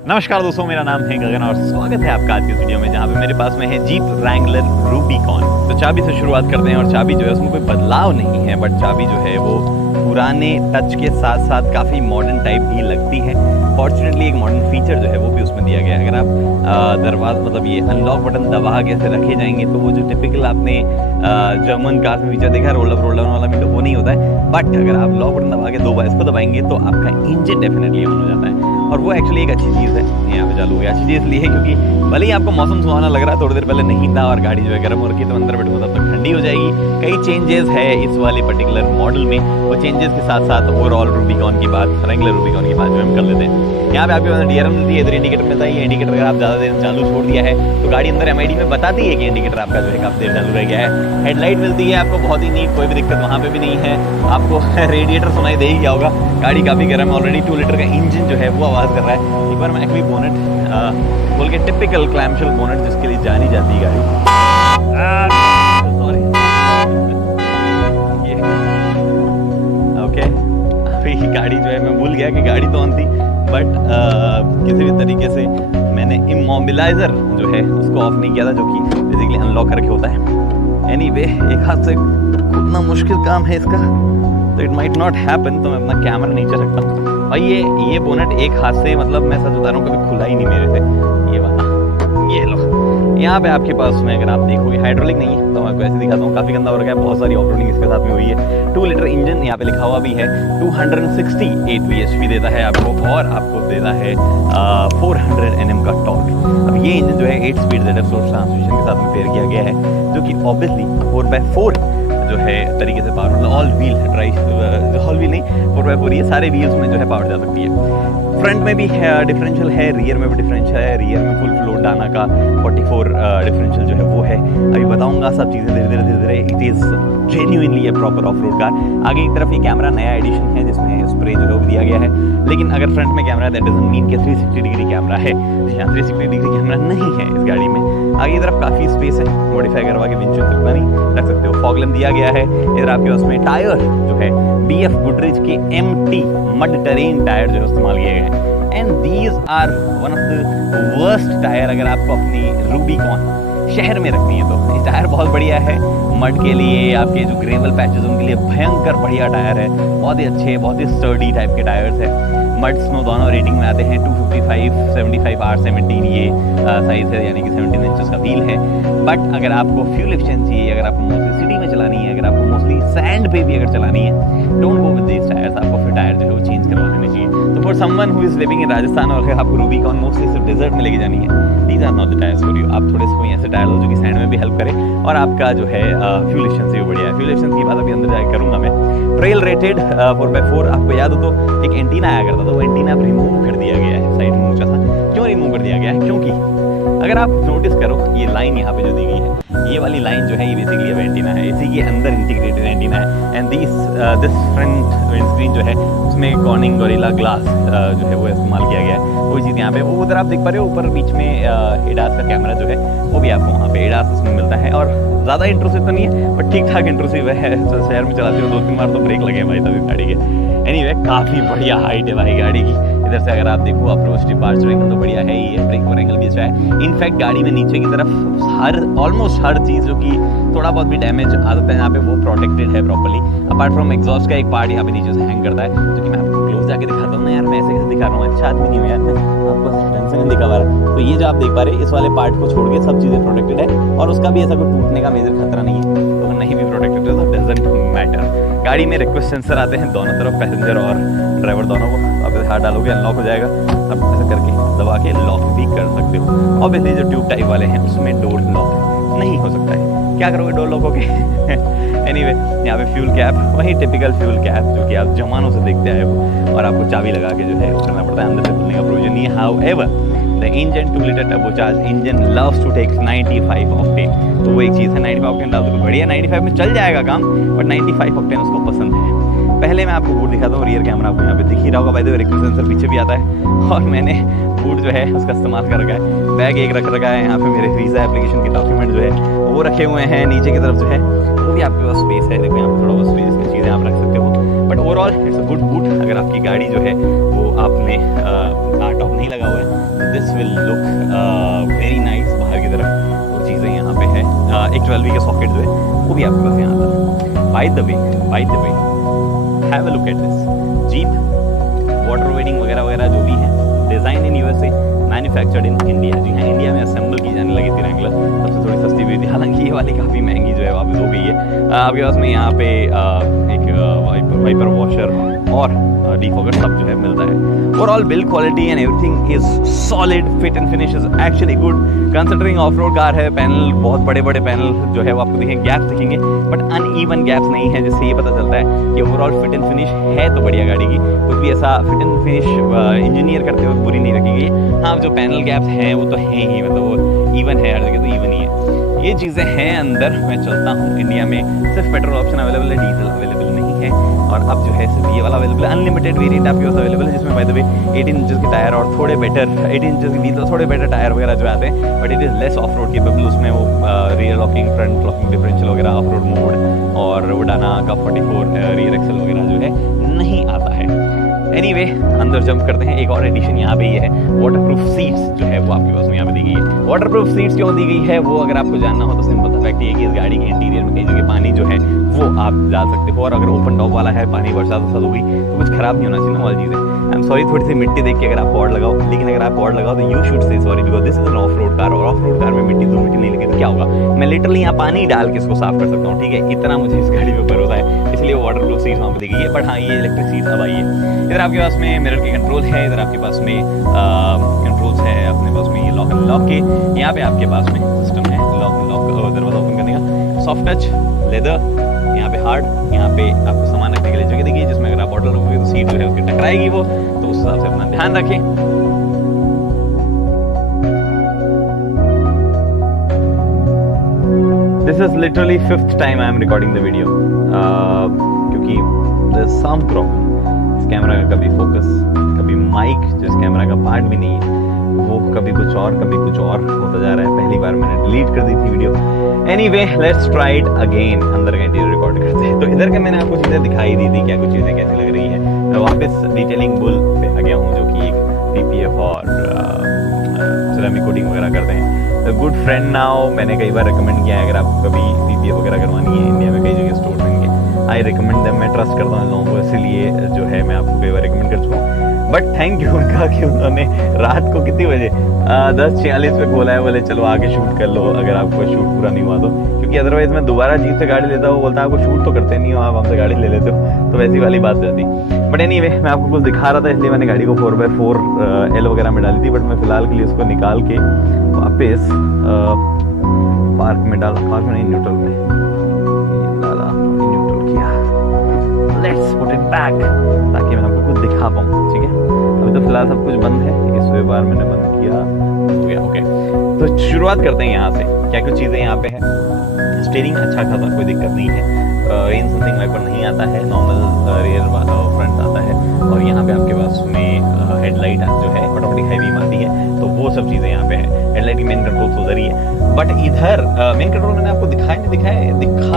नमस्कार दोस्तों, मेरा नाम है गगन और स्वागत है आपका आज के वीडियो में, जहाँ पे मेरे पास में है जीप रैंगलर रूबिकॉन। तो चाबी से शुरुआत करते हैं और चाबी जो है उसमें कोई बदलाव नहीं है, बट चाबी जो है वो पुराने टच के साथ साथ काफ़ी मॉडर्न टाइप भी लगती है। फॉर्चुनेटली एक मॉडर्न फीचर जो है वो भी उसमें दिया गया है। अगर आप दरवाजा मतलब ये अनलॉक बटन दबा के ऐसे रखे जाएंगे तो वो जो टिपिकल आपने जर्मन कार में फीचर देखा रोल अप वाला भी, तो वो नहीं होता है। बट अगर आप लॉक बटन दबा के दो बार इसको दबाएंगे तो आपका इंजन डेफिनेटली ऑन हो जाता है, और वो एक्चुअली एक अच्छी चीज़ है। यहाँ पे चालू हो गया, अच्छी चीज़ इसलिए है क्योंकि भले ही आपको मौसम सुहाना लग रहा है, थोड़ी देर पहले नहीं था और गाड़ी जो है गर्म हो रखी, तो अंदर बैठूंगा तब तक ठंडी हो जाएगी। कई चेंजेस है इस वाले पर्टिकुलर मॉडल में, वो चेंजेस के साथ साथ ओवरऑल रूबिकॉन की बात, रैंगलर रूबिकॉन की बात जो हम कर लेते हैं। यहाँ पे आपके पास डीआरएम मिलती है, इधर इंडिकेटर मिलता है। ये इंडिकेटर अगर आप ज़्यादा देर चालू छोड़ दिया है तो गाड़ी अंदर एमआईडी में बताती है कि इंडिकेटर आपका जो है काफ़ी देर चालू रह गया है। हेडलाइट मिलती है आपको, बहुत ही नीट, कोई भी दिक्कत वहाँ पे भी नहीं है। आपको रेडिएटर सुनाई दे ही गया होगा, गाड़ी काफ़ी गर्म है ऑलरेडी। 2 लीटर का इंजन जो है वो आवाज़ कर रहा है। एक बार मैं एक्चुअली बोनेट बोल के टिपिकल क्लैम्पशेल बोनेट जिसके लिए जानी जाती है गाड़ी, सॉरी ओके, अभी गाड़ी जो है मैं भूल गया कि गाड़ी तो ऑन थी, बट किसी भी तरीके से मैंने इमोबिलाइजर जो है उसको ऑफ नहीं किया था, जो कि बेसिकली अनलॉक करके होता है। एनीवे, एक हाथ से खुदना मुश्किल काम है इसका, तो इट माइट नॉट हैपन, तो मैं अपना कैमरा नीचे रखता। और ये बोनेट एक हाथ से, मतलब मैं सच बता रहा हूँ, कभी खुला ही नहीं मेरे से। ये वाला, ये लो, यहाँ पे आपके पास में अगर आप देखोगे हाइड्रोलिक नहीं है, तो मैं आपको ऐसे दिखाता हूँ। काफ़ी गंदा हो रखा है, बहुत सारी ऑफरोडिंग इसके साथ में हुई है। 2 लीटर इंजन यहाँ पे लिखा हुआ भी है, 268 bhp देता है आपको, और आपको देता है 400 Nm का टॉर्क। अब ये इंजन जो है 8 स्पीड ZF सोर्स ट्रांसमिशन के साथ में पेयर किया गया है, जो कि ऑब्वियसली 4x4 जो है तरीके से पावर, मतलब ऑल व्हील नहीं 4x4, ये सारे व्हील्स में जो है पावर जा सकती है। फ्रंट में भी डिफरेंशियल है, रियर में भी डिफरेंशियल है। रियर में फुल फ्लोट डाना का 44 डिफरेंशियल जो है वो है। अभी बताऊंगा सब चीज़ें धीरे धीरे। It is genuinely A proper off road car. आगे की तरफ ये कैमरा नया एडिशन है जिसमें स्प्रे जो है वो दिया गया है, लेकिन अगर फ्रंट में कैमरा है दैट डजंट मीन कि 360 डिग्री कैमरा है। यहाँ 360 डिग्री कैमरा नहीं है इस गाड़ी में। आगे की तरफ काफ़ी स्पेस है, मॉडिफाई करवा के विंचुअल तक नहीं रख सकते हो। फॉग लैम्प दिया गया है। इधर आपके उसमें टायर जो है BF गुडरेज के MT मड टेरेन टायर जो है इस्तेमाल किए गए हैं, and these are one of the worst tyre अगर आपको अपनी रूबिकॉन शहर में रखनी है तो। ये टायर बहुत बढ़िया है मड के लिए, आपके जो ग्रेवल पैचेस उनके लिए भयंकर बढ़िया टायर है। बहुत ही अच्छे, बहुत ही स्टर्डी टाइप के टायर्स है। मड स्नो दोनों रेटिंग में आते हैं। 255, 75 R17 ये साइज़ है, यानी कि 17 इंचेस का व्हील है। बट अगर आपको फ्यूल एफिशिएंसी, अगर आपको मोस्टली सिटी में चलानी है, अगर आपको मोस्टली सैंड पे भी अगर चलानी है, don't go with these tyres. आपको फिर टायर जो है वो चेंज करवा देने चाहिए। तो for someone who is living in Rajasthan और अगर आपको रूबिकॉन मोस्टली सिर्फ डेजर्ट में लेके जानी है, these are not the tyres for you. आप थोड़े से कोई ऐसे टायर लो जो कि सैंड में भी हेल्प करे और आपका जो है फ्यूल एफिशिएंसी भी बढ़िया है। फ्यूल एफिशिएंसी की बात अभी अंदर जाकर करूँगा मैं। ट्रेल रेटेड 4x4, आपको याद हो तो एक एंटीना आया करता था, वो एंटीना अब रिमूव कर दिया गया है साइड में ऊंचा सा। क्यों रिमूव कर दिया गया है? क्योंकि अगर आप नोटिस करो ये लाइन यहाँ पे जो दी गई है, ये वाली लाइन जो है ये बेसिकली अब एंटीना है, इसी के अंदर इंटीग्रेटेड एंटीना है। एंड दिस फ्रंट विंडस्क्रीन जो है उसमें कॉर्निंग गोरिल्ला ग्लास जो है वो इस्तेमाल किया गया है। कोई चीज़ यहाँ पे वो उधर आप देख पा रहे हो, ऊपर बीच में एडास का कैमरा जो है वो भी आपको वहाँ पे एडास इसमें मिलता है, और ज़्यादा इंट्रूसिव तो नहीं है बट ठीक ठाक इंट्रूसिव है। तो शहर में चलाते हो 2-3 बार तो ब्रेक लगे भाई तभी गाड़ी के। एनीवे, काफ़ी बढ़िया हाइट है भाई गाड़ी की। इधर से अगर आप देखो अप्रोच डिपार्चर एंगल तो बढ़िया है ही है, ब्रेक और एंगल भी अच्छा है। इनफैक्ट गाड़ी में नीचे की तरफ ऑलमोस्ट हर चीज़ जो कि थोड़ा बहुत भी डैमेज आ सकता है यहाँ पे वो प्रोटेक्टेड है प्रॉपर्ली। अपार्ट फ्रॉम एग्जॉस्ट का एक पार्ट यहाँ पे नीचे से हैंग करता है, जो कि मैं आपको क्लोज जाके दिखाता हूँ ना यार, मैं ऐसे कैसे दिखा रहा हूँ, अच्छा आदमी नहीं हूँ यार मैं, आपको टेंशन नहीं दिखा पा रहा। तो ये जो आप देख पा रहे हैं इस वाले पार्ट को छोड़ के सब चीज़ें प्रोटेक्टेड है, और उसका भी ऐसा कोई टूटने का मेजर खतरा नहीं है। तो अगर नहीं भी प्रोटेक्टेड है तो डजंट मैटर। गाड़ी में रिक्वेस्ट सेंसर आते हैं दोनों तरफ, पैसेंजर और ड्राइवर दोनों को। आप हाथ डालोगे अनलॉक हो जाएगा, आप ऐसा करके दबा के लॉक भी कर सकते हो। ऑब्वियसली जो ट्यूब टाइप वाले हैं उसमें डोर लॉक नहीं हो सकता है, क्या करोगे डोर लॉक होके। एनीवे, यहाँ पे फ्यूल कैप, वही टिपिकल फ्यूल कैप जो कि आप जमानों से देखते आए हो, और आपको चाबी लगा के जो है करना पड़ता है, अंदर से खुलने का प्रोविजन नहीं है। However the engine 2 litre turbocharge engine loves to take 95 octane. तो वो एक चीज़ है, 95 ऑक्टेन डाल दो बढ़िया, 95 में चल जाएगा काम, बट 95 ऑक्टेन उसको पसंद है। पहले मैं आपको बूट दिखाता हूँ, रियर कैमरा आपको यहाँ पे दिख ही रहा होगा, भाई तो रिक्वेस्ट सेंसर पीछे भी आता है, और मैंने बूट जो है उसका इस्तेमाल कर रखा है। बैग एक रख रखा है, यहाँ पे मेरे वीज़ा एप्लीकेशन के डॉक्यूमेंट जो है वो रखे हुए हैं। नीचे की तरफ जो है वो भी आपके पास स्पेस है, देखो यहाँ पे थोड़ा बहुत स्पेस की चीज़ें आप रख सकते हो। But overall it's a good boot. अगर आपकी गाड़ी जो है वो आपने टॉप नहीं लगा हुआ है लुक वेरी नाइस बाहर की तरफ। वो चीज़ें यहाँ पे है। एक 12V का सॉकेट जो है वो भी आपके पास यहाँ आता है। By the way have a look at this jeep. Water wading वगैरह वगैरह जो भी है, design in USA, manufactured in India. जी हाँ, इंडिया में असेंबल की जाने लगी थी रैंगलर, सबसे थोड़ी सस्ती भी थी। हालांकि ये वाली काफ़ी महंगी जो है वापस हो गई है। आपके पास में यहाँ पे एक वाइपर वॉशर और डिफॉगर सब जो है मिलता है। Overall build quality and everything is solid, fit and finish is actually good considering of road car है। पैनल बहुत बड़े बड़े पैनल जो है वो आपको दिखेंगे, गैप्स दिखेंगे बट अनइवन गैप्स नहीं है, जिससे ये पता चलता है कि ओवरऑल फिट एंड फिनिश है तो बढ़िया गाड़ी की। कुछ भी ऐसा फिट एंड फिनिश इंजीनियर करते हुए बुरी नहीं रखी गई है। हाँ, जो पैनल गैप्स हैं वो तो हैं ही, मतलब वो इवन है, हर जगह तो इवन ही है। ये चीज़ें हैं अंदर। मैं चलता हूँ। इंडिया में सिर्फ पेट्रोल ऑप्शन अवेलेबल है, डीजल अवेलेबल नहीं है। और अब जो है सिर्फ ये वाला अवेलेबल है। अनलिमिटेड वेरिएंट आपके पास अवेलेबल है, जिसमें बाय द वे 18 इंचेस के टायर और थोड़े बेटर 18 इंचेस के व्हील थोड़े बेटर टायर वगैरह जो आते हैं, but it is less of road capable. उसमें वो rear locking, front locking, differential वगैरह, ऑफ रोड मोड और उडाना का 44 रियर एक्सल वगैरह जो है नहीं आता है। एनीवे, अंदर जंप करते हैं। एक और एडिशन यहाँ पे ये है, वाटरप्रूफ सीट्स जो है वो आपके पास में यहाँ पे दी गई है। वाटरप्रूफ सीट्स क्यों दी गई है वो अगर आपको जानना हो तो सिंपल सा फैक्ट ये है कि इस गाड़ी के इंटीरियर में कई जगह पानी जो है वो आप डाल सकते हो, और अगर ओपन टॉप वाला है, पानी बरसात हो गई तो कुछ खराब नहीं होना चाहिए ना वाली चीज़ें। आई एम सॉरी, थोड़ी सी मिट्टी देख के अगर आप पॉड लगाओ, लेकिन अगर आप पॉड लगाओ तो you should say sorry, because this is an of road car, और ऑफ रोड कार में मिट्टी नहीं लगे तो क्या होगा। मैं लिटरली यहाँ पानी डाल के इसको साफ कर सकता हूँ, ठीक है, इतना मुझे इस गाड़ी पे भरोसा है, इसलिए वो वाटरप्रूफ सीट्स वहाँ पे दी गई है। बट हाँ, ये इलेक्ट्रिक सीट्स अब आई है। इधर आपके पास में मिरर के कंट्रोल है, इधर आपके पास में कंट्रोल्स है अपने पास में ये लॉक एंड लॉक के। यहाँ पे आपके पास में सिस्टम है लॉक दरवाजा ओपन करने का, सॉफ्ट टच लेदर, यहाँ पे हार्ड, यहाँ पे आपको सामान रखने के लिए जगह देखिए, जिसमें अगर आप बॉटल रखोगे तो सीट जो है उसकी टकराएगी वो, तो उस हिसाब से अपना ध्यान रखें। This is literally 5th time I am recording the video, क्योंकि देयर इज सम प्रॉब्लम। इस कैमरा का कभी फोकस, कभी माइक जो इस कैमरा का पार्ट भी नहीं है वो कभी कुछ और होता जा रहा है। पहली बार मैंने डिलीट कर दी थी video. Anyway, let's try it again. अंदर का इंटीरियर रिकॉर्ड करते हैं। तो इधर के मैंने आपको चीज़ें दिखाई दी थी, क्या कुछ चीज़ें कैसी लग रही है। मैं वापस डिटेलिंग बुल पे आ गया हूँ, जो कि एक पीपीएफ और सिरेमिक कोटिंग वगैरह करते हैं। गुड फ्रेंड नाउ, मैंने कई बार रिकमेंड किया है अगर आपको कभी पीपीएफ वगैरह करवानी है, इंडिया में कई जगह स्टोर मिलेंगे, आई रिकमेंड देम। मैं ट्रस्ट करता हूँ लोगों को, इसीलिए जो है मैं आपको कई बार रिकमेंड कर चुका हूँ। बट थैंक यू उनका कि उन्होंने रात को कितनी बजे 10:46 पे खोला है, बोले चलो आके शूट कर लो अगर आपको शूट पूरा नहीं हुआ तो, क्योंकि अदरवाइज मैं दोबारा जीप से गाड़ी लेता हूँ, बोलता आपको शूट तो करते नहीं हो आप, हमसे गाड़ी ले लेते हो, तो वैसी वाली बात जाती। बट एनीवे, मैं आपको कुछ दिखा रहा था, इसलिए मैंने गाड़ी को 4x4 L वगैरह में डाली थी, बट मैं फिलहाल के लिए उसको निकाल के वापस पार्क में डाला, पार्क में नहीं, न्यूट्रल में डाला, न्यूट्रल किया। लेट्स पुट इट बैक ताकि मैं आपको कुछ दिखा पाऊँ, ठीक है। अभी तो फिलहाल सब कुछ बंद है, इस बार मैंने बंद किया, हो गया, ओके। तो शुरुआत करते हैं यहाँ से। क्या कुछ चीज़ें यहाँ पे है। स्टीयरिंग अच्छा खासा, कोई दिक्कत नहीं है। रेन सेंसिंग वाइपर नहीं आता है, नॉर्मल रियर फ्रंट आता है, और यहाँ पे आपके पास में हेडलाइट जो है ऑटोमेटिक हाई बीम आती है, तो वो सब चीज़ें यहाँ पे है। हेडलाइट की मेन कंट्रोल उधर ही है, बट इधर मेन कंट्रोल मैंने आपको दिखा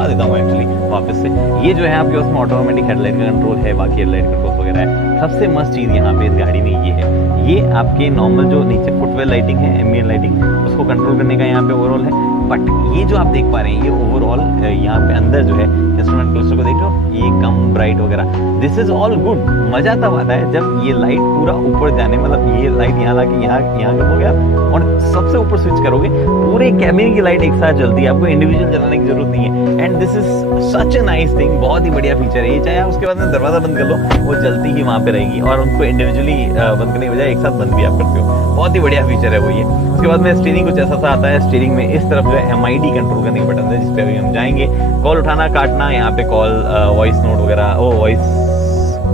देता हूँ एक्चुअली वापस से। ये जो है आपके पास में ऑटोमेटिक हेडलाइट का कंट्रोल है, बाकी हेडलाइट कंट्रोल वगैरह है। सबसे मस्त चीज़ यहाँ पे इस गाड़ी में ये है, ये आपके नॉर्मल जो नीचे फुटवेयर लाइटिंग है, एम्बिएंट लाइटिंग, उसको कंट्रोल करने का यहाँ पे ओवरऑल है। बट ये जो आप देख पा रहे हैं, ये ओवरऑल यहाँ पे अंदर जो है इंस्ट्रूमेंट क्लस्टर को देख रहे हो, ये कम ब्राइट वगैरह, दिस इज ऑल गुड। मजा तब आता है जब ये लाइट पूरा ऊपर जाने, मतलब ये लाइट यहाँ लाके यहाँ कर दोगे आप, और सबसे ऊपर स्विच करोगे, पूरे कैबिन की लाइट एक साथ जलती है, आपको इंडिविजुअल जलाने की जरूरत नहीं है। And this is such a nice thing, बहुत ही बढ़िया फीचर है ये। चाहे आप उसके बाद में दरवाजा बंद कर लो, वो जलती ही वहाँ पे रहेगी, और उनको इंडिविजुअली बंद करने की बजाय एक साथ बंद भी आप करते हो। बहुत ही बढ़िया फीचर है वो ये। उसके बाद में स्टीयरिंग कुछ ऐसा सा आता है, स्टीयरिंग में इस तरफ जो है MID कंट्रोल करने के बटन है, जिसपे अभी हम जाएंगे। कॉल उठाना काटना, यहाँ पे कॉल वॉइस नोट वगैरह, वॉइस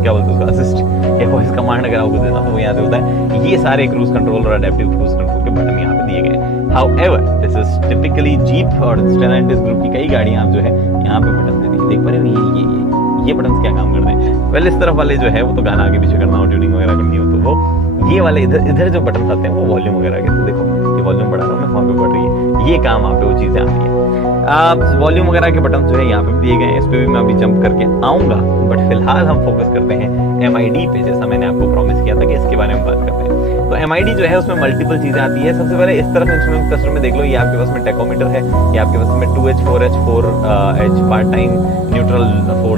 क्या बोलते हैं उसको, असिस्ट या वॉइस कमांड अगर आपको देना तो वो यहाँ से होता है। ये सारे क्रूज कंट्रोल और अडेप्टिव क्रूज कंट्रोल के बटन यहाँ पे दिए गए हैं। However this is typically jeep और स्टेलैंटिस ग्रुप की कई गाड़ियाँ आप जो है यहाँ पे बटन देती है, देख पा रहे हो ये बटन क्या काम करते हैं। वेल, इस तरफ वाले जो है वो तो गाना आगे पीछे करना हो, ट्यूनिंग वगैरह करनी हो तो वो, ये वाले इधर जो बटन आते हैं वो वॉल्यूम वगैरह के, तो देखो ये वॉल्यूम बढ़ा रहा हूँ मैं, वहाँ पे बढ़ रही है, ये काम आप पे वो चीज़ें आती हैं। वॉल्यूम वगैरह के बटन जो है यहाँ पे भी दिए गए हैं, इस पे भी मैं अभी जंप करके आऊंगा, बट फिलहाल हम फोकस करते हैं MID पे, जैसा मैंने आपको प्रॉमिस किया था कि इसके बारे में बात करते हैं। तो MID जो है उसमें मल्टीपल चीजें आती है। सबसे पहले इस तरफ इंस्ट्रूमेंट क्लस्टर में देख लो, ये आपके पास में टेकोमीटर है, ये आपके पास में 2H 4H 4H part time neutral 4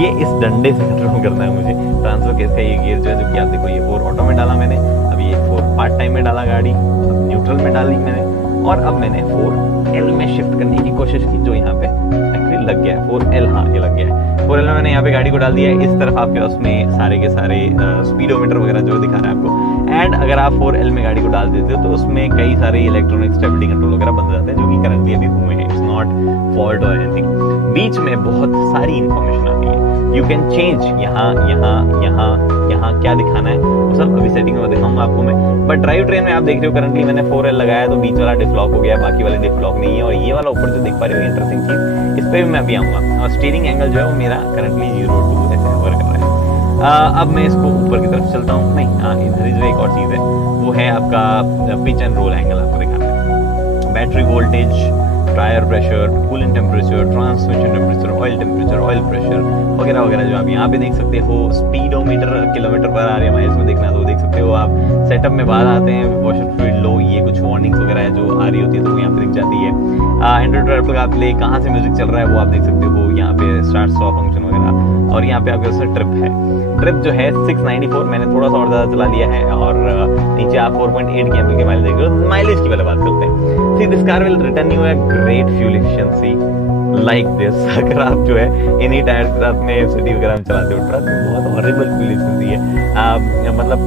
ये इस डंडे से कंट्रोल करना है मुझे। ट्रांसफर केस का ये गियर जो है, जो कि आप देखो ये 4 ऑटो में डाला मैंने, अब ये 4 पार्ट टाइम में डाला गाड़ी, अब न्यूट्रल में डाली मैंने, और अब मैंने 4L में शिफ्ट करने की कोशिश की, जो यहाँ पे एक्चुअली लग गया है 4L, हाँ ये लग गया है 4L में। मैंने यहाँ पे गाड़ी को डाल दिया है। इस तरफ आपके पास में सारे के सारे स्पीडोमीटर वगैरह जो दिखा रहा है आपको। एंड अगर आप 4L में गाड़ी को डाल देते हो तो उसमें कई सारे इलेक्ट्रॉनिक स्टेबिलिटी कंट्रोल वगैरह बन जाते हैं, जो कि करंटली अभी हुए हैं। इट्स नॉट फॉल्ट और एनीथिंग। बीच में बहुत सारी इंफॉर्मेशन आती है, यू कैन चेंज यहाँ क्या दिखाना है वो सब अभी सेटिंग में दिखाऊंगा आपको मैं। बट ड्राइव ट्रेन में आप देख रहे हो करंटली मैंने 4L लगाया तो बीच वाला डिफ्लॉक हो गया, बाकी वाले डिफ्लॉक नहीं है। और ये वाला ऊपर जो देख पा रहे हो इंटरेस्टिंग चीज, इस पे भी मैं अभी आऊंगा। और स्टीयरिंग एंगल जो है वो मेरा करंटली 0 to ऐसे होवर कर रहा है। अब मैं इसको ऊपर की तरफ चलता हूँ, नहीं इधर ही जो एक और चीज है वो है आपका पिच एंड रोल एंगल आपको दिखाना है। Battery voltage, tyre pressure, cooling temperature, transmission temperature, oil pressure वगैरह वगैरह जो आप यहाँ पे देख सकते हो। स्पीडोमीटर किलोमीटर पर आ रहे हैं माइल्स में देखना है तो देख सकते हो आप। सेटअप में बाहर आते हैं, वॉशर फ्लूइड लो, ये कुछ वार्निंग्स वगैरह है जो आ रही होती है तो वो यहाँ पे दिख जाती है। एंड्रॉइड एप्पल का प्ले, कहाँ से म्यूजिक चल रहा है वो आप देख सकते हो यहाँ पे, स्टार्ट स्टॉप फंक्शन वगैरह। और यहाँ पे आपके पास ट्रिप है, ट्रिप जो है 694, मैंने थोड़ा सा और ज़्यादा चला लिया है। और नीचे आप 4.8 km के माइलेज देख रहे हो। माइलेज की पहले बात करते हैं। See, this car will return you a great fuel efficiency like this। अगर आप जो है इन्हीं टायर्स के साथ में सिटी वगैरह में चलाते हो, ट्रक में बहुत हॉरिबल फ्यूल एफिशिएंसी है। मतलब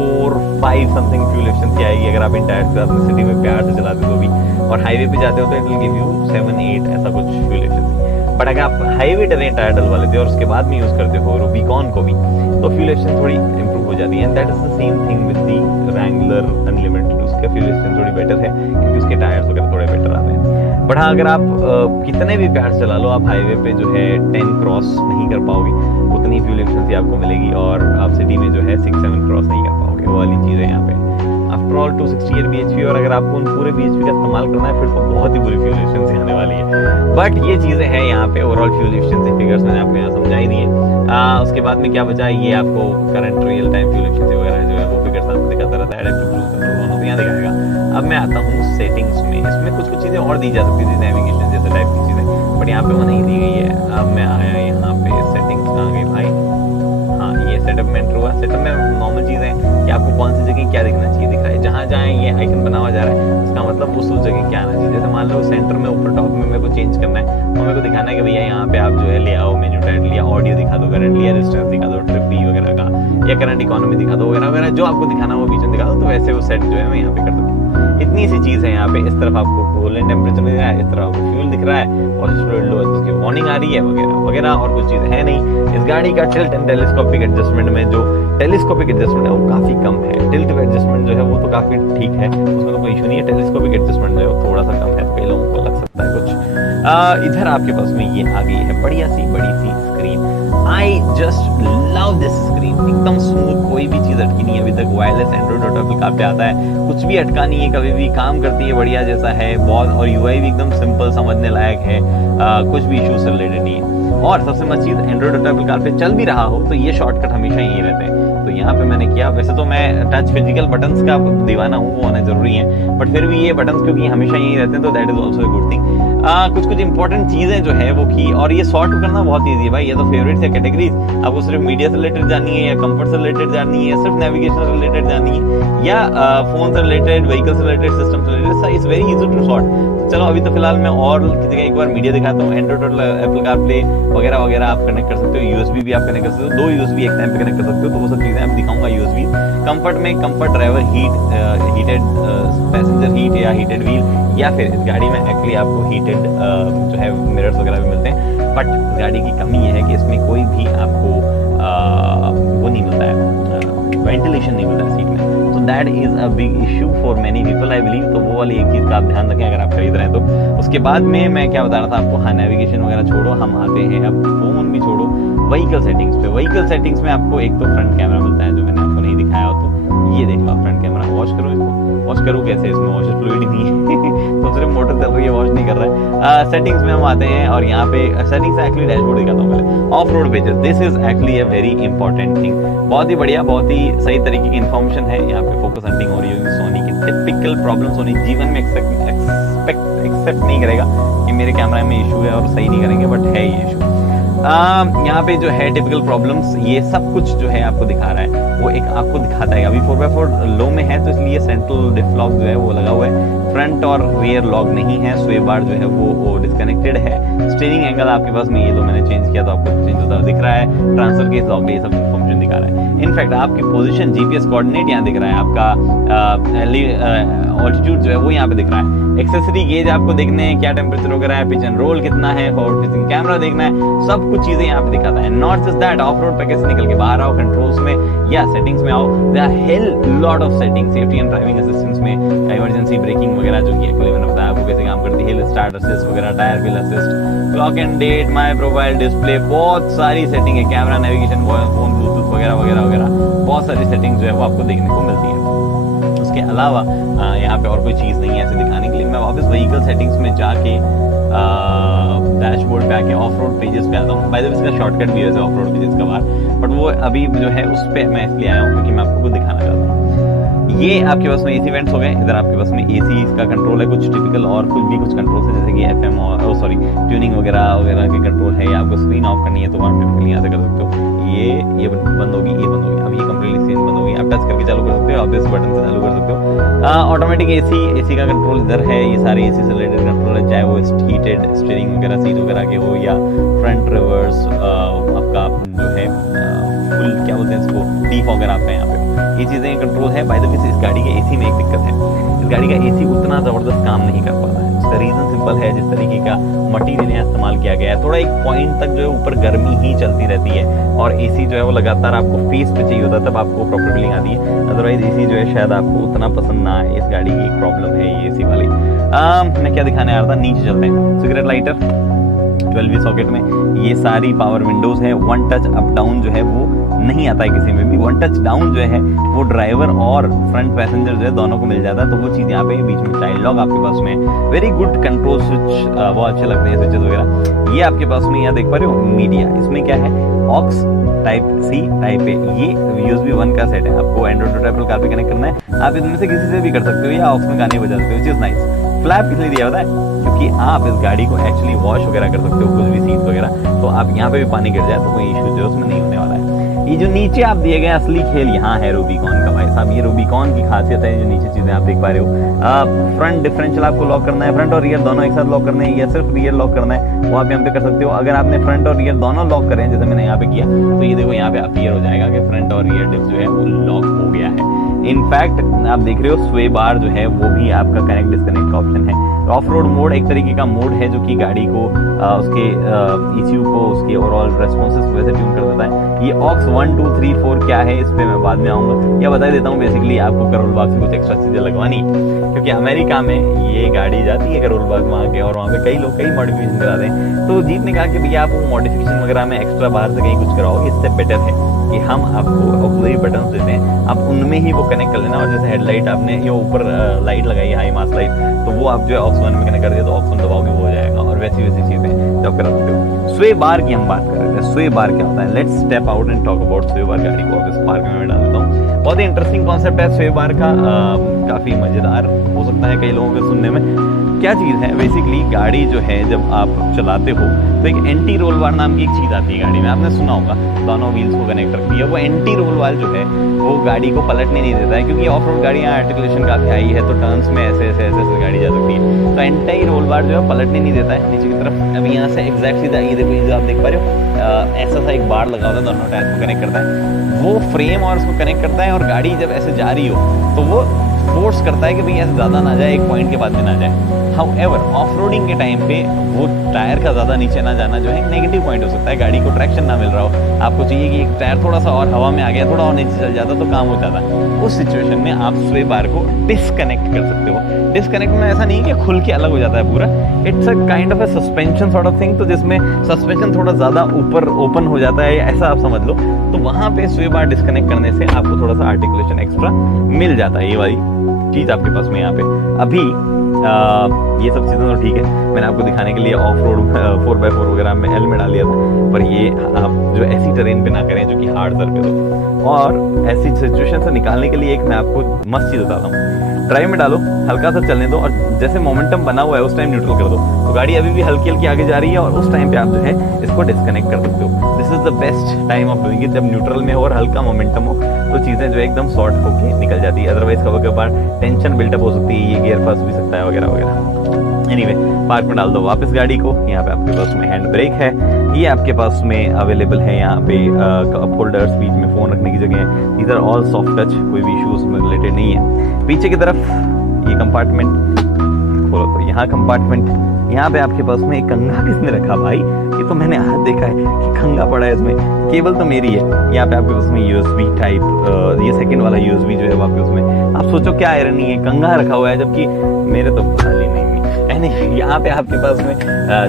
4-5 समथिंग फ्यूल एफिशिएंसी आएगी अगर आप इन टायर्स के साथ में सिटी में प्यार से चलाते हो तो भी। और हाईवे पे जाते हो तो इट विल गिव यू 7-8 ऐसा कुछ फ्यूल एफिशिएंसी। बट अगर आप हाईवे टेरेन टायर डलवा लेते हो और उसके बाद में यूज करते हो रूबिकॉन को भी, तो फ्यूल एफिशिएंसी थोड़ी इंप्रूव हो जाती है। And that is the same thing with the Wrangler unlimited. उसका फ्यूल एफिशिएंसी थोड़ी बेटर है क्योंकि उसके टायर्स वगैरह थोड़े बेटर आते हैं। बट हाँ, अगर आप कितने भी प्यार चला लो, आप हाईवे पे जो है 10 क्रॉस नहीं कर पाओगे, उतनी फ्यूल एफिशिएंसी आपको मिलेगी। और आप सिटी में जो है 6-7 क्रॉस नहीं कर पाओगे, वो वाली चीज़ है यहाँ पे। आफ्टर ऑल 268 bhp, और अगर आपको उन पूरे bhp का इस्तेमाल करना है फिर तो बहुत ही बुरी फ्यूल एफिशिएंसी आने वाली है। बट ये चीज़ें हैं यहाँ पे, ओवरऑल फ्यूल एफिशिएंसी फिगर्स मैंने आपको यहाँ समझा ही दिए। उसके बाद में क्या बचा, ये आपको current real time fuel efficiency वगैरह जो है वो फिगर्स आपको दिखाता रहता है। एडेप्टिव क्रूज कंट्रोल दोनों को यहाँ दिखाएगा। अब मैं आता हूँ सेटिंग्स में। इसमें कुछ चीज़ें और दी जा सकती थी, नेविगेशन जैसे टाइप की चीज़ें, बट यहाँ पे वो नहीं दी गई है। अब मैं आया यहाँ पे, सेटिंग्स कहाँ गई भाई, हाँ ये सेटअप में एंटर हुआ। सेटअप में नॉर्मल चीज़ है कि आपको कौन सी जगह क्या दिखना चाहिए, दिख रहा है। जहाँ जहाँ ये आइकन बना हुआ जा रहा है उसका मतलब उस जगह क्या आना चाहिए। जैसे मान लो सेंटर में ऊपर टॉप में मेरे को चेंज करना है, तो मेरे को दिखाना है कि भैया यहाँ पे आप जो है ले आओ मेन्यू टाइटल, या ऑडियो दिखा दो, करंट या डिस्टेंस दिखा दो, ट्रिप बी वगैरह का, या करंट इकोनॉमी दिखा दो वगैरह वगैरह, जो आपको दिखाना वो बीच में दिखा दो। तो वैसे वो सेट जो है मैं यहाँ पे कर दूँ। इतनी सी चीज़ है यहाँ पे। इस तरफ आपको कूलेंट टेम्परेचर दिख रहा है, इस तरफ आपको फ्यूल दिख रहा है, और उसकी वार्निंग आ रही है वगैरह वगैरह, और कुछ चीज़ें है नहीं। इस गाड़ी का टिल्ट एंड टेलीस्कोपिक एडजस्टमेंट में जो टेलीस्कोपिक एडजस्टमेंट है वो काफ़ी कम है। टिल्ट एडजस्टमेंट जो है वो तो काफ़ी ठीक है, उसमें तो कोई इशू नहीं है। टेलीस्कोपिक एडजस्टमेंट जो है वो थोड़ा सा कम है, तो कई लोगों को लग सकता है कुछ। इधर आपके पास में ये आ गई है बढ़िया सी बड़ी सी screen. I just love this screen, एकदम स्मूथ, कोई भी चीज़ अटकी नहीं है अभी तक। वायरलेस एंड्रॉइड ऑटो एप्पल का पे आता है, कुछ भी अटका नहीं है, कभी भी काम करती है बढ़िया जैसा है बहुत। और यूआई भी एकदम सिंपल, समझने लायक है, कुछ भी इशू से रिलेटेड नहीं है। और सबसे मस्त चीज़, एंड्रॉइड ऑटो एप्पल कार पे चल भी रहा हो तो ये शॉर्टकट हमेशा यही रहते हैं। तो यहाँ पे मैंने किया, वैसे तो मैं टच फिजिकल बटन्स का दीवाना हूँ, वो होना जरूरी है, बट फिर भी ये बटन्स क्योंकि हमेशा यही रहते हैं तो that is also a good thing. कुछ इंपॉर्टेंट चीज़ें जो है वो की, और ये सॉर्ट करना बहुत ईजी है भाई। ये तो फेवरेट या कैटेगरीज, आपको सिर्फ मीडिया से रिलेटेड जानी है, या कंफर्ट से रिलेटेड जानी है, सिर्फ नेविगेशन से रिलेटेड जानी है, या फोन से रिलेटेड, व्हीकल से रिलेटेड, सिस्टम से related, it's very easy to sort. चलो अभी तो फिलहाल मैं और एक बार मीडिया दिखाता हूँ। एंड्रॉइड और एप्पल कार प्ले वगैरह वगैरह आप कनेक्ट कर सकते हो, यूएसबी भी आप कनेक्ट कर सकते हो, 2 यूएसबी एक टाइम पे कनेक्ट कर सकते हो, तो वो सब चीज़ें आप दिखाऊंगा यूएसबी। कंफर्ट में comfort driver heated passenger heat या हीटेड व्हील, या फिर इस गाड़ी में एक्चुअली आपको हीटेड जो है मिरर्स वगैरह भी मिलते हैं। बट इस गाड़ी की कमी ये है कि इसमें कोई भी आपको वो नहीं मिलता है, वेंटिलेशन नहीं मिलता है सीट में। तो that is a big issue for many people I believe. तो वो वाली एक चीज़ का आप ध्यान रखें अगर आप खरीद रहे हैं तो। उसके बाद में मैं क्या बता रहा था आपको, हाँ नेविगेशन वगैरह छोड़ो, हम आते हैं अब फोन भी छोड़ो, व्हीकल सेटिंग्स पे। व्हीकल सेटिंग्स में आपको एक तो फ्रंट कैमरा मिलता है जो मैंने आपको नहीं दिखाया हो, तो ये देख लो फ्रंट कैमरा वॉश करूँ इसको, वॉश करूँ कैसे, इसमें वॉशर फ्लूइड ही नहीं है तो सिर्फ मोटर चल रही है, वॉश नहीं कर रहा है। सेटिंग्स में हम आते हैं और यहाँ पे सेटिंग्स एक्चुअली डैशबोर्ड दिखाता हूँ पहले। Of road pages, this is actually a very important thing, बहुत ही बढ़िया, बहुत ही सही तरीके की इन्फॉर्मेशन है। यहाँ पे फोकस हंटिंग हो रही है, सोनी की टिपिकल प्रॉब्लम सोनी जीवन में एक्सेप्ट नहीं करेगा कि मेरे कैमरा में इशू है और सही नहीं करेंगे, बट है ये इशू। यहाँ पे जो है टिपिकल प्रॉब्लम्स, ये सब कुछ जो है आपको दिखा रहा है, वो एक आपको दिखाता है। अभी 4x4 लो में है तो इसलिए सेंट्रल डिफ लॉक जो है वो लगा हुआ है, फ्रंट और रियर लॉक नहीं है, स्वे बार जो है वो डिस्कनेक्टेड है। स्टीयरिंग एंगल आपके पास में ये तो मैंने चेंज किया तो आपको चेंज होता दिख रहा है, ट्रांसफर केस लॉक ये सब इन्फॉर्मेशन दिखा रहा है। इनफैक्ट आपकी पोजीशन जीपीएस कोऑर्डिनेट यहाँ दिख रहा है, आपका ऑल्टीट्यूड जो है वो यहाँ पे दिख रहा है। एक्सेसरी गेज आपको देखने हैं, क्या टेम्परेचर वगैरह है, पिच एंड रोल कितना है, फॉरवर्ड फेसिंग कैमरा देखना है, सब कुछ चीजें यहाँ पे दिखाता है। Not just that, of road package निकल के बाहर आओ, कंट्रोल्स में या सेटिंग्स में आओ, there are hell lot of settings, safety and driving assistance में, इमरजेंसी ब्रेकिंग वगैररह जो कि एक्चुअली मैंने बताया आपको कैसे काम करती है, हिल स्टार्ट असिस्ट वगैरह, tyre wheel assist, clock and date, my profile display, बहुत सारी सेटिंग है, कैमरा नेविगेशन, फोन ब्लूटूथ वगैरह वगैरह वगैरह, बहुत सारी सेटिंग जो है वो आपको देखने को मिलती है। उसके अलावा यहाँ पे और कोई चीज़ नहीं है ऐसे दिखाने के लिए। मैं वापस व्हीकल सेटिंग्स में जाके डैशबोर्ड पे आके ऑफ रोड पेजेस पे आता हूँ। बाय द वे इसका शॉर्टकट भी है ऑफ रोड पेजेस का बाहर, बट वो अभी जो है उस पर मैं इसलिए आया हूँ क्योंकि मैं आपको कुछ दिखाना चाहता हूँ। ये आपके पास में एसी वेंट्स हो गए, इधर आपके पास में एसी का कंट्रोल है, कुछ टिपिकल और कुछ भी कुछ कंट्रोल है जैसे कि एफएम और सॉरी ट्यूनिंग वगैरह वगैरह के कंट्रोल है, या आपको स्क्रीन ऑफ करनी है तो वहाँ टिपिकली यहाँ से कर सकते हो। ये बंद होगी, ये बंद होगी, अब ये कंप्लीटली स्क्रीन बंद होगी, आप टच करके चालू कर सकते हो, आप इस बटन से चालू कर सकते हो। ऑटोमेटिक एसी का कंट्रोल इधर है, ये सारे एसी से रिलेटेड कंट्रोल है, चाहे वो हीटेड स्टीयरिंग वगैरह सीट वगैरह के हो या फ्रंट रिवर्स आपका जो है फुल क्या बोलते हैं इसको डी फॉग वगैरह आपका यहाँ पे ये चीज़ें कंट्रोल है। बाय द वे इस गाड़ी के एसी में एक दिक्कत है, इस गाड़ी का एसी उतना ज़बरदस्त काम नहीं कर पाता है। उसका रीज़न सिंपल है, जिस तरीके का मटीरियल यहाँ इस्तेमाल किया गया है, थोड़ा एक पॉइंट तक जो है ऊपर गर्मी ही चलती रहती है और एसी जो है वो लगातार आपको फेस पे चाहिए होता है, तब आपको प्रॉपर फीलिंग आती है। अदरवाइज एसी जो है शायद आपको उतना पसंद ना आए। इस गाड़ी की एक प्रॉब्लम है ये एसी वाली। मैं क्या दिखाने आ रहा था, नीचे चलते हैं। सिगरेट लाइटर 12V सॉकेट में, ये सारी पावर विंडोज है। वन टच अप डाउन जो है वो नहीं आता है किसी में भी, वन टच डाउन जो है वो ड्राइवर और फ्रंट पैसेंजर जो है दोनों को मिल जाता है, तो वो चीज़ यहाँ पे बीच में चाइल्ड लॉक आपके पास में, वेरी गुड कंट्रोल स्विच, वो अच्छे लगते हैं स्विचेस वगैरह। ये आपके पास में यहाँ देख पा रहे हो मीडिया, इसमें क्या है aux type C type A, ये USB 1 का सेट है। आपको एंड्रॉइड टू ट्राइपल कार पे कनेक्ट करना है, आप इनमें से किसी से भी कर सकते हो या ऑक्स में गाने बजा सकते हो, विच इज नाइस। फ्लैप इसलिए दिया होता है क्योंकि आप इस गाड़ी को एक्चुअली वॉश वगैरह कर सकते हो, कुछ भी सीट वगैरह, तो आप यहाँ पे भी पानी गिर जाए तो कोई इशू जो है उसमें नहीं होने वाला है। ये जो नीचे आप दिए गए असली खेल यहाँ है रूबिकॉन का भाई साहब, ये रूबिकॉन की खासियत है। जो नीचे चीजें आप देख पा रहे हो, फ्रंट डिफरेंशियल आपको लॉक करना है, फ्रंट और रियर दोनों एक साथ लॉक करना है या सिर्फ रियर लॉक करना है, वो आप यहाँ पे कर सकते हो। अगर आपने फ्रंट और रियर दोनों लॉक करें जैसे मैंने यहाँ पे किया, तो ये देखो यहाँ पे अपीयर हो जाएगा कि फ्रंट और रियर डिस्क जो है वो लॉक हो गया है। इनफैक्ट आप देख रहे हो स्वे बार जो है वो भी आपका कनेक्ट डिस्कनेक्ट का ऑप्शन है। ऑफ रोड मोड एक तरीके का मोड है जो कि गाड़ी को उसके ECU को उसके ओवरऑल रेस्पॉन्सेस वैसे ट्यून कर देता है। ये ऑक्स 1 2 3 4 क्या है इस पे मैं बाद में आऊँगा, या बता देता हूँ। बेसिकली आपको करोल बाग से कुछ एक्स्ट्रा चीज़ें लगवानी, क्योंकि अमेरिका में ये गाड़ी जाती है करोल बाग वहाँ के, और वहाँ पे कई लोग कई मॉडिफिकेशन कराते हैं। तो जीत ने कहा कि भैया आप वो मॉडिफिकेशन वगैरह में एक्स्ट्रा बाहर से कहीं कुछ कराओ, इससे बेटर है कि हम आपको ऑक्सिलरी बटन देते हैं, आप उनमें ही वो कनेक्ट कर लेना। और जैसे हेडलाइट आपने ये ऊपर लाइट लगाई है हाई मास लाइट, तो वो आप जो है ऑक्स 1 में कनेक्ट कर दिया तो ऑक्स 1 दबाओगे वो हो जाएगा, और वैसी चीजें जो आप करा सकते हो। स्वे बार की हम बात कर रहे थे, स्वे बार क्या होता है, let's step out and talk about स्वे बार। गाड़ी को ऑफिस पार्क में डाल देता हूँ, बहुत ही इंटरेस्टिंग कॉन्सेप्ट है स्वे बार का, काफी मजेदार हो सकता है कई लोगों के सुनने में। क्या चीज़ है बेसिकली, गाड़ी जो है जब आप चलाते हो तो एक एंटी रोल बार नाम की एक चीज़ आती है गाड़ी में, आपने सुना होगा, दोनों व्हील्स को कनेक्ट रखती है। वो एंटी रोल बार जो है वो गाड़ी को पलटने नहीं देता है, क्योंकि ऑफ रोड गाड़ियाँ आर्टिकुलेशन काफ़ी हाई है, तो टर्न्स में ऐसे ऐसे ऐसे ऐसे गाड़ी जा सकती है। तो एंटी रोल बार जो है पलटने नहीं देता है नीचे की तरफ। अभी यहाँ से एग्जैक्ट सीधा ये देखो, ये जो आप देख पा रहे हो ऐसा सा एक बार लगा होता है, दोनों टायर को कनेक्ट करता है, वो फ्रेम और उसको कनेक्ट करता है, और गाड़ी जब ऐसे जा रही हो तो वो फोर्स करता है कि भाई ऐसे ज़्यादा ना जाए, एक पॉइंट के बाद में ना जाए। हाउएवर ऑफ रोडिंग के टाइम पे वो टायर का ज़्यादा नीचे ना जाना जो है एक नेगेटिव पॉइंट हो सकता है, गाड़ी को ट्रैक्शन ना मिल रहा हो, आपको चाहिए कि एक टायर थोड़ा सा और हवा में आ गया, थोड़ा और नीचे चल जाता तो काम हो जाता। उस सिचुएशन में आप स्वे बार को डिस्कनेक्ट कर सकते हो। डिस्कनेक्ट में ऐसा नहीं कि खुल के अलग हो जाता है पूरा, it's a kind of a suspension sort of thing, तो जिसमें सस्पेंशन थोड़ा ज़्यादा ऊपर ओपन हो जाता है, ऐसा आप समझ लो। तो वहाँ पे स्वे बार डिस्कनेक्ट करने से आपको थोड़ा सा आर्टिकुलेशन एक्स्ट्रा मिल जाता है। ये वाली चीज़ आपके पास में यहाँ पे अभी ये सब चीज़ें तो ठीक है, मैंने आपको दिखाने के लिए ऑफ रोड 4x4 वगैरह में एल में डाल दिया था, पर ये आप जो ऐसी टेरेन पे ना करें जो कि हार्ड सरफेस हो। और ऐसी सिचुएशन से निकालने के लिए एक मैं आपको मस्त चीज़ बताता हूँ। ड्राइव में डालो, हल्का सा चलने दो, और जैसे मोमेंटम बना हुआ है उस टाइम न्यूट्रल कर दो, तो गाड़ी अभी भी हल्की हल्की आगे जा रही है, और उस टाइम पे आप जो है इसको डिस्कनेक्ट कर सकते हो। This is the best time of doing it, जब न्यूट्रल में हो और हल्का मोमेंटम हो, तो चीज़ें जो है एकदम सॉर्ट होके निकल जाती है। अदरवाइज कभी कभार टेंशन बिल्डअप हो सकती है, ये गियर फंस भी सकता है वगैरह वगैरह। एनीवे, पार्क में डाल दो वापस गाड़ी को। यहाँ पे आपके पास में हैंड ब्रेक है, ये आपके पास में अवेलेबल है। यहाँ पे कप होल्डर्स, बीच में फ़ोन रखने की जगह है। These are all soft touch, कोई भी इशूज़ में रिलेटेड नहीं है। पीछे की तरफ ये कंपार्टमेंट खोलो तो यहाँ कंपार्टमेंट, यहाँ पे आपके पास में एक कंघा किसने रखा भाई? ये तो मैंने आज देखा है कि कंघा पड़ा है इसमें, केबल तो मेरी है। यहाँ पे आपके पास में USB टाइप, ये सेकंड वाला USB जो है वो आपके उसमें, आप सोचो क्या आयरनी है, कंघा रखा हुआ है, जबकि मेरे तो खाली नहीं। यहाँ पे आपके पास में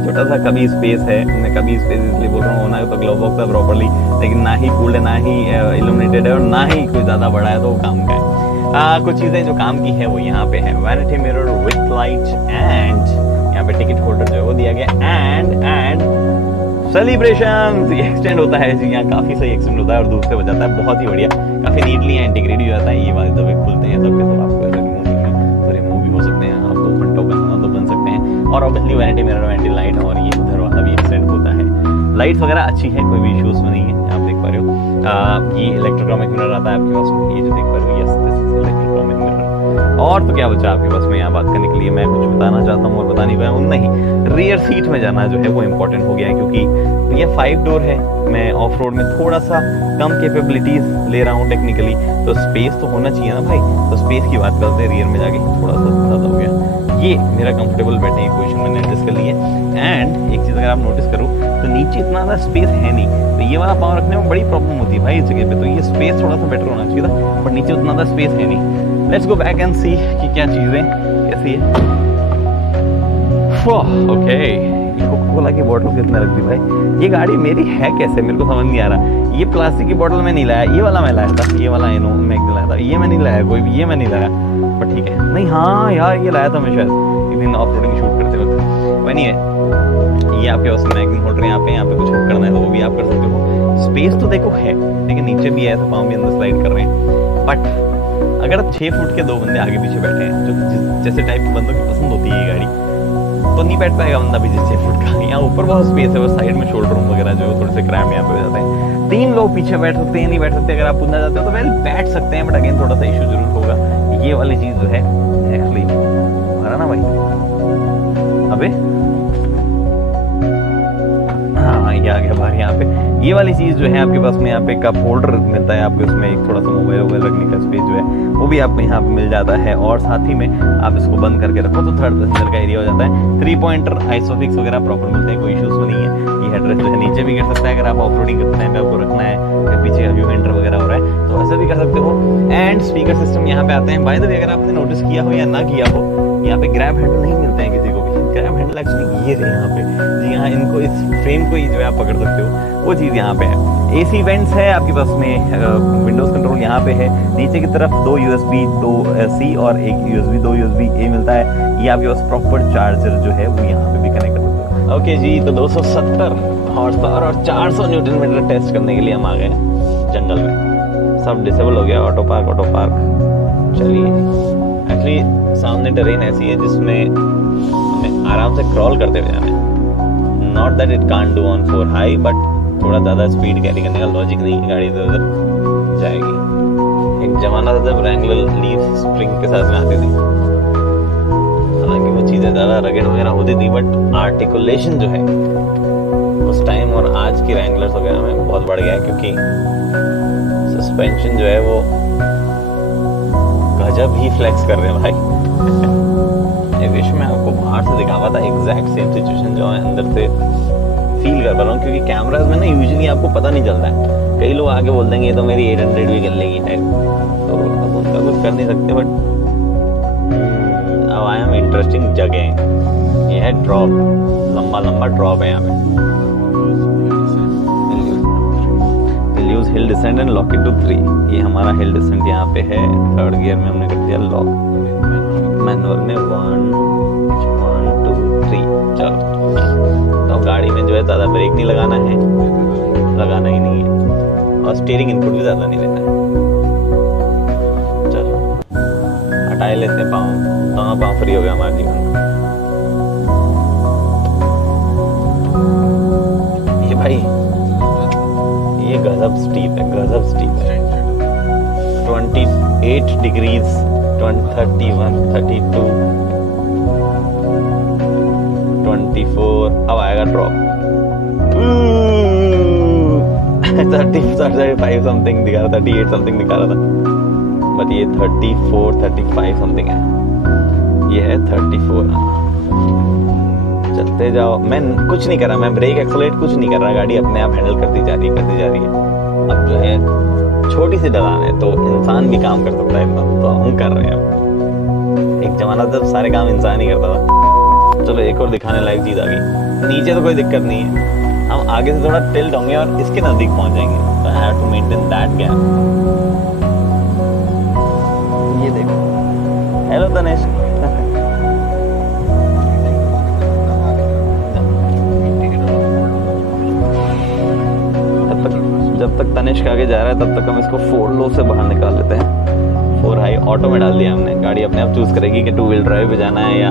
छोटा सा कभी स्पेस है, मैं कभी स्पेस इसलिए बोल रहा हूँ, होना तो ग्लोव बॉक्स है प्रॉपर्ली, लेकिन ना ही कूल्ड है, ना ही इल्यूमिनेटेड है, और ना ही कोई ज़्यादा बड़ा है, तो वो काम का है। कुछ चीज़ें जो काम की है वो यहाँ पे है। Vanity mirror with light, and यहाँ पे टिकट होल्डर जो है वो दिया गया, एंड सेलिब्रेशन ये एक्सटेंड होता है जी, यहाँ काफ़ी सही एक्सटेंड होता है और दूर से हो जाता है, बहुत ही बढ़िया, काफ़ी नीटली इंटीग्रेट हो जाता है। ये वाले दबे खुलते हैं सबके सब, आपको रिमूव भी हो सकते हैं, आपको ओपन टॉप बनाना तो बन सकते हैं। और obviously vanity mirror, vanity light, और ये उधर वाला भी एक्सटेंड होता है। लाइट्स वगैरह अच्छी है, कोई भी इशूज़ नहीं है, आप देख पा रहे हो। ये इलेक्ट्रोक्रोमिक मिरर आता है आपके पास में, ये जो देख पा रहे हो, yes this is electrochromic mirror. और तो क्या बचा आपके पास में यहाँ बात करने के लिए, मैं कुछ बताना चाहता हूँ और बता नहीं पाया हूँ। नहीं, रियर सीट में जाना जो है वो इम्पोर्टेंट हो गया है, क्योंकि ये 5 डोर है। मैं ऑफ रोड में थोड़ा सा कम कैपेबिलिटीज ले रहा हूँ टेक्निकली, तो स्पेस तो होना चाहिए ना भाई। तो स्पेस की बात करते हैं, रियर में जाके थोड़ा सा ज़्यादा हो गया। ये मेरा कंफर्टेबल बैठने की पोजीशन मैंने एडजस्ट कर ली है। एंड एक चीज़ अगर आप नोटिस करो तो नीचे इतना ज़्यादा स्पेस है नहीं, तो ये वाला पाँव रखने में बड़ी प्रॉब्लम होती है भाई इस जगह पे, तो ये स्पेस थोड़ा सा बेटर होना चाहिए था, बट नीचे उतना ज़्यादा स्पेस है नहीं। लेट्स गो बैक एंड सी कि क्या चीज़ें कैसी है। ओके, कोका कोला की बोतल किसने रख दी भाई? ये गाड़ी मेरी है कैसे, मेरे को समझ नहीं आ रहा। ये प्लास्टिक की बोतल में नहीं लाया, ये वाला मैं लाया था, ये वाला इनो मैं एक दिन लाया था, ये मैं नहीं लाया, कोई भी ये मैं नहीं लाया, पर ठीक है। नहीं, हाँ यार ये लाया था मैं शायद एक दिन ऑफ रोडिंग शूट करते वक्त। वही नहीं है, ये आपके पास मैगजीन होल्डर यहाँ पे कुछ हुक करना है तो वो भी आप कर सकते हो। स्पेस तो देखो है, लेकिन नीचे भी है, तो पाँव भी अंदर स्लाइड कर रहे हैं। बट अगर 6 फुट के 2 बंदे आगे पीछे बैठे हैं, जो जैसे टाइप के बंदों की पसंद होती है ये गाड़ी, तो नहीं बैठ पाएगा बंदा भी जिस 6 फुट का। यहाँ ऊपर बहुत स्पेस है, बस साइड में शोल्डर रूम वगैरह जो है थोड़े से क्रैम्प यहाँ पे हो जाते हैं। 3 लोग पीछे बैठ सकते हैं, नहीं बैठ सकते। अगर आप पूछना चाहते हो तो वेल बैठ सकते हैं, बट अगेन थोड़ा सा इशू जरूर होगा। ये वाली चीज़ जो है एक्चुअली भरा ना भाई, अबे हाँ ये आ गया बाहर। यहाँ पे ये वाली चीज़ जो है आपके पास में, यहाँ पे कप होल्डर मिलता है आपके, उसमें एक थोड़ा सा मोबाइल वोबाइल रखने का स्पेस जो है वो भी आपको यहाँ पे मिल जाता है। और साथ ही में आप इसको बंद करके रखो तो 3rd पैसेंजर का एरिया हो जाता है। 3 पॉइंटर आइसोफिक्स वगैरह प्रॉपर मिलते हैं, कोई इशूज़ तो नहीं है। ये हेडरेस्ट जो है नीचे भी गिर सकता है, अगर आप ऑफ रोडिंग करते टाइम पे आपको रखना है, या पीछे का व्यू एंटर वगैरह हो रहा है तो ऐसा भी कर सकते हो। एंड स्पीकर सिस्टम यहाँ पे आते हैं। बाय द वे, अगर आपने नोटिस किया हो या ना किया हो, यहाँ पे ग्रैब हैंडल नहीं मिलते हैं किसी को भी। ग्रैब हैंडल एक्चुअली ये रहे यहाँ पे जी, हाँ इनको इस फ्रेम को ही जो है आप पकड़ सकते हो, वो चीज़ यहाँ पे है। AC वेंट्स है आपके पास में, विंडोज़ कंट्रोल यहाँ पे है। नीचे की तरफ 2 USB 2 C और एक USB 2 USB A मिलता है। ये आपके पास प्रॉपर चार्जर जो है वो यहाँ पे भी कनेक्ट कर सकते हो। ओके जी, तो 270 हॉर्स पावर और 400 न्यूटन मीटर टेस्ट करने के लिए हम आ गए जंगल में। सब डिसेबल हो गया, ऑटो पार्क। चलिए, एक्चुअली सामने टेरेन ऐसी है जिसमें हमें आराम से क्रॉल करते हुए जाना है। Not that it can't do on 4 high, but थोड़ा ज़्यादा स्पीड कैरी करने का लॉजिक नहीं है, गाड़ी इधर उधर जाएगी। एक जमाना था जब रैंगलर लीफ स्प्रिंग के साथ में आती थी, हालांकि वो चीज़ें ज़्यादा रगड़ वगैरह होती थी, बट आर्टिकुलेशन जो है उस टाइम और आज की रैंगलर्स वगैरह में बहुत बढ़ गया है, क्योंकि सस्पेंशन जो है वो गजब ही फ्लेक्स कर रहे हैं भाई। आई विश मैं आपको बाहर से दिखा पाता एग्जैक्ट सेम सिचुएशन जो है अंदर से फील कर पा रहा हूँ, क्योंकि कैमराज में ना यूजुअली आपको पता नहीं चलता है। कई लोग आके बोल देंगे ये तो मेरी 800 भी कर लेगी टाइप, तो अब उसका कुछ कर नहीं सकते। बट अब आया हम इंटरेस्टिंग जगह, ये है ड्रॉप, लंबा लंबा ड्रॉप है यहाँ पे। Use hill descent and lock it to 3। ये हमारा हिल डिसेंट यहाँ पे है, थर्ड गियर में हमने कर दिया लॉक, मैनुअल में 1 2 3। चलो तो गाड़ी में जो है ज़्यादा ब्रेक नहीं लगाना है, लगाना ही नहीं है, और स्टीयरिंग इनपुट भी ज़्यादा नहीं लेना है। चलो हटाए लेते हैं पाँव, पाँव फ्री हो गया हमारे जीवन में। ये भाई ये गजब स्टीप है, गजब स्टीप है। 28 डिग्रीज, 31, 32, 24। अब आएगा ड्रॉप। 35 समथिंग दिखा रहा था, 38 समथिंग दिखा रहा था, बट ये 34 35 समथिंग है। ये है 34। चलते जाओ, मैं कुछ नहीं कर रहा, मैं ब्रेक एक्सेलरेट कुछ नहीं कर रहा, गाड़ी अपने आप हैंडल करती जा रही है। अब जो है छोटी सी ढलान है, तो इंसान भी काम कर सकता है इतना, तो हम कर रहे हैं। एक जमाना जब सारे काम इंसान ही करता था। चलो एक और दिखाने लायक चीज आ गई। नीचे तो कोई दिक्कत नहीं है, हम आगे से थोड़ा टिल्ट होंगे और इसके नजदीक पहुंच जाएंगे, तो I have to maintain that gap. ये देखो, हेलो तनेश। जब तक तनिष्क आगे जा रहा है तब तक हम इसको 4 लो से बाहर निकाल लेते हैं। 4 हाई ऑटो में डाल दिया हमने, गाड़ी अपने आप चूज करेगी कि 2 व्हील ड्राइव पे जाना है या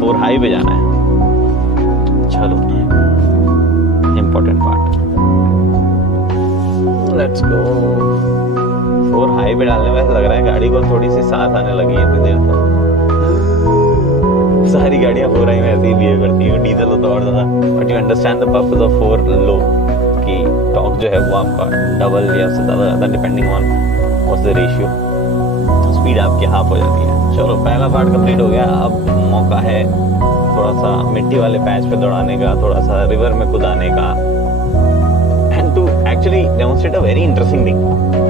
4 हाई पे जाना है। चलो important part, let's go. 4 high पे डालने में ऐसा लग रहा है गाड़ी को थोड़ी सी सांस आने लगी है इतनी देर तो। सारी गाड़ियां 4 हाई में ऐसे ही बिहेव करती है, डीजल हो तो और ज्यादा। But you understand the purpose of 4 लो, कि टॉर्क जो है वो आपका डबल या उससे ज़्यादा depending on what's the ratio, speed आपकी हाफ हो जाती है। चलो पहला पार्ट कंप्लीट हो गया। अब मौका है थोड़ा सा मिट्टी वाले पैच पे दौड़ाने का, थोड़ा सा रिवर में कुदाने का, and to actually demonstrate a very interesting thing.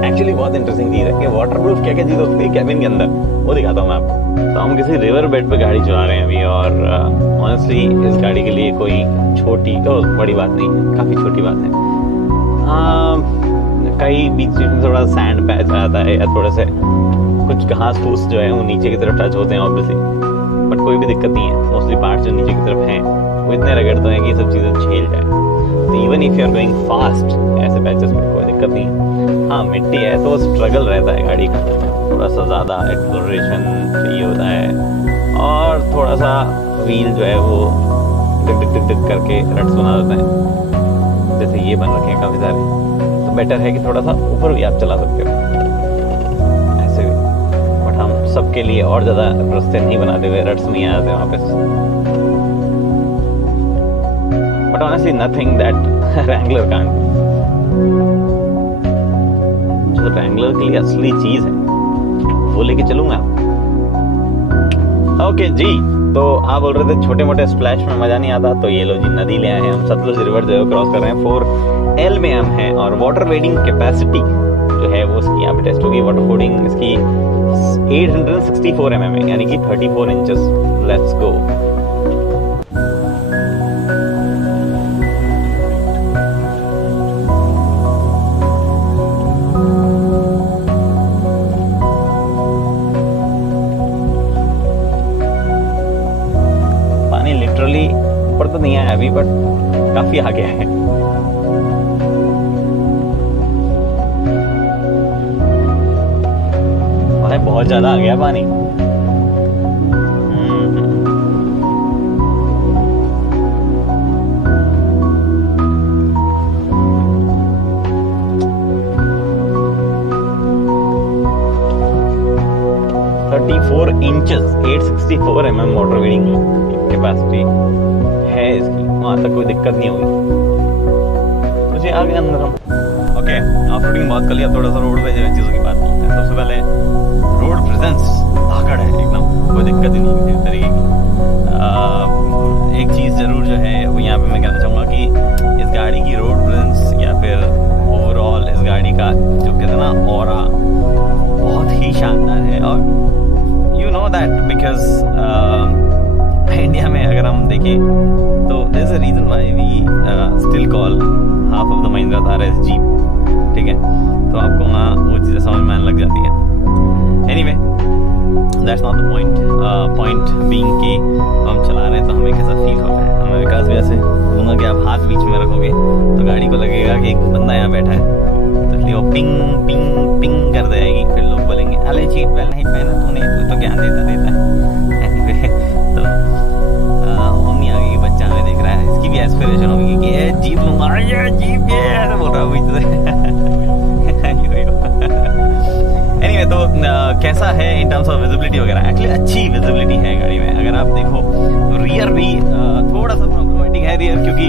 Actually बहुत इंटरेस्टिंग चीज़ है कि वाटरप्रूफ क्या क्या चीज़ होती है कैबिन के अंदर, वो दिखाता हूँ मैं आपको। तो हम किसी रिवर बेड पे गाड़ी चला रहे हैं अभी, और ऑनेस्टली इस गाड़ी के लिए कोई छोटी तो बड़ी बात नहीं है, काफ़ी छोटी बात है। कई बीच में थोड़ा सैंड पैच आता है या थोड़ा से कुछ घास फूस जो है वो नीचे की तरफ टच होते हैं ऑब्वियसली, बट कोई भी दिक्कत नहीं है। मोस्टली पार्ट जो नीचे की तरफ हैं वो इतने रगड़ते हैं कि ये सब चीज़ें झेल जाए। तो even if you are going fast ऐसे पैचेस में कोई दिक्कत नहीं है। हाँ मिट्टी है तो स्ट्रगल रहता है गाड़ी का, थोड़ा सा ज़्यादा एक्सप्लोरेशन चाहिए होता है, और थोड़ा सा व्हील जो है वो डिक डिक डिक डिक करके रट्स बना देते हैं, जैसे ये बन रखे हैं काफ़ी सारे। तो बेटर है कि थोड़ा सा ऊपर भी आप चला सकते हो ऐसे भी, बट हम सबके लिए और ज़्यादा रास्ते नहीं बनाते हुए रट्स में आ जाते हैं वापस। But honestly nothing that Wrangler can't. जो रैंगलर के लिए असली चीज़ है वो लेके चलूंगा। ओके जी, तो आप बोल रहे थे छोटे मोटे स्प्लैश में मजा नहीं आता, तो ये लो जी नदी ले आए हैं हम, सतलुज रिवर जो है क्रॉस कर रहे हैं। 4L में हम हैं, और वाटर वेडिंग कैपेसिटी जो है वो इसकी यहाँ पे टेस्ट होगी। वाटर फूडिंग इसकी 864 mm है, यानी कि 34 इंचेस। Let's go. लिटरली ऊपर तो नहीं आया अभी, बट काफी आगे है। भाई बहुत ज्यादा आ गया पानी। Inches 864 mm water wedding capacity है इसकी, वहाँ तक कोई दिक्कत नहीं होगी। मुझे आ गया अंदर हम। ओके, ऑफ रोडिंग बहुत कर लिया, थोड़ा सा रोड पे चीज़ों की बात करते हैं। सबसे पहले रोड प्रेजेंस धाकड़ है एकदम, कोई दिक्कत ही नहीं किसी तरीके की। एक चीज़ ज़रूर जो है वो यहाँ पे मैं कहना चाहूँगा कि इस गाड़ी की रोड प्रेजेंस या फिर ओवरऑल इस गाड़ी का जो कहते हैं ना ऑरा, बहुत ही शानदार है। और you know that because India में अगर हम देखें तो there is a reason why we still call half of the Mahindra Thar as jeep, ठीक है। तो आपको वहाँ वो चीज़ें समझ में आने लग जाती है। Anyway that's not the point. Point being कि हम चला रहे हैं तो हमें कैसा फील हो रहा है। हमें विकास भी ऐसे बोलूँगा कि आप हाथ बीच में रखोगे तो गाड़ी को लगेगा कि एक बंदा यहाँ बैठा है, तो इसलिए वो पिंग पिंग पिंग कर जाएगी। फिर लोग बोलेंगे अरे सीट बेल्ट नहीं पहना तूने, तू तो ज्ञान देता है। तो मम्मी आ गई, बच्चा हमें देख रहा है, इसकी भी एस्पिरेशन होगी कि ये जीप लूँगा, ये जीप ये ऐसे बोल रहा हूँ। एनीवे तो कैसा है इन टर्म्स ऑफ विजिबिलिटी वगैरह, एक्चुअली अच्छी विजिबिलिटी है गाड़ी में। अगर आप देखो तो रियर भी थोड़ा सा प्रॉब्लमेटिक है रियर, क्योंकि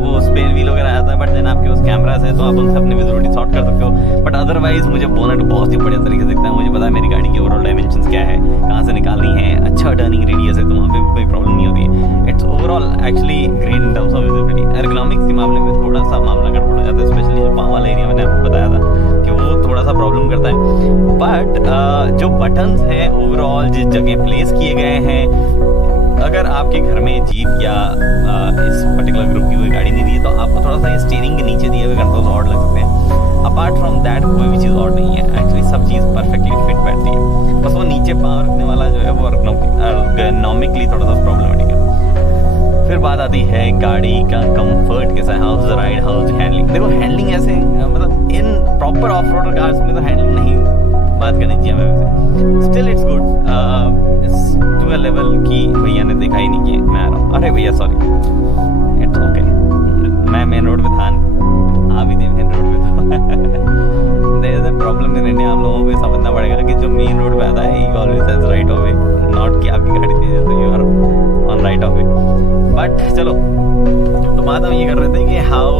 वो स्पेयर व्हील वगैरह आता है, बट देन आपके उस कैमरास है तो आप उनसे अपनी विजिबिलिटी शॉर्ट कर सकते हो। बट अदरवाइज मुझे बोनट बहुत ही बढ़िया तरीके से दिखता है। मुझे पता है मेरी गाड़ी की ओवरऑल डायमेंशंस क्या है, कहाँ से निकालनी है, अच्छा टर्निंग रेडियस है तो वहाँ पे भी कोई प्रॉब्लम नहीं होती है। It's overall actually great in terms of visibility. Ergonomics के मामले में थोड़ा सा मामला गड़बड़ हो जाता है, स्पेशली जो पाँव वाला एरिया मैंने आपको बताया था कि वो थोड़ा सा प्रॉब्लम करता है। बट जो बटन्स हैं ओवरऑल जिस जगह प्लेस किए गए हैं, अगर आपके घर में जीप या इस पर्टिकुलर ग्रुप की कोई गाड़ी नहीं दी है तो आपको थोड़ा सा स्टीयरिंग के नीचे दिए हुए कंट्रोल्स और लग सकते हैं। अपार्ट फ्रॉम दैट कोई भी चीज़ और नहीं है, एक्चुअली सब चीज़ परफेक्टली फिट बैठती है। बस वो नीचे पाँव रखने वाला जो है वो एर्गोनॉमिकली थोड़ा सा प्रॉब्लमेटिक है। फिर बात आती है गाड़ी का कंफर्ट कैसा है, हाउस राइड, हाउस हैंडलिंग। देखो हैंडलिंग ऐसे मतलब in proper off roader cars में तो हैंडलिंग नहीं बात करनी चाहिए हमें, still it's good to a level की भैया ने देखा ही नहीं किया मैं आ रहा हूँ, अरे भैया सॉरी, इट्स ओके, मैं मेन रोड पे था, आ भी थे मेन रोड पे तो there is a problem in India. आप लोगों को समझना पड़ेगा कि जो मेन रोड पे आता है ही always has right of way, not कि आपकी गाड़ी तेज है तो you are on right of way. But चलो, तो बात हम ये कर रहे थे कि how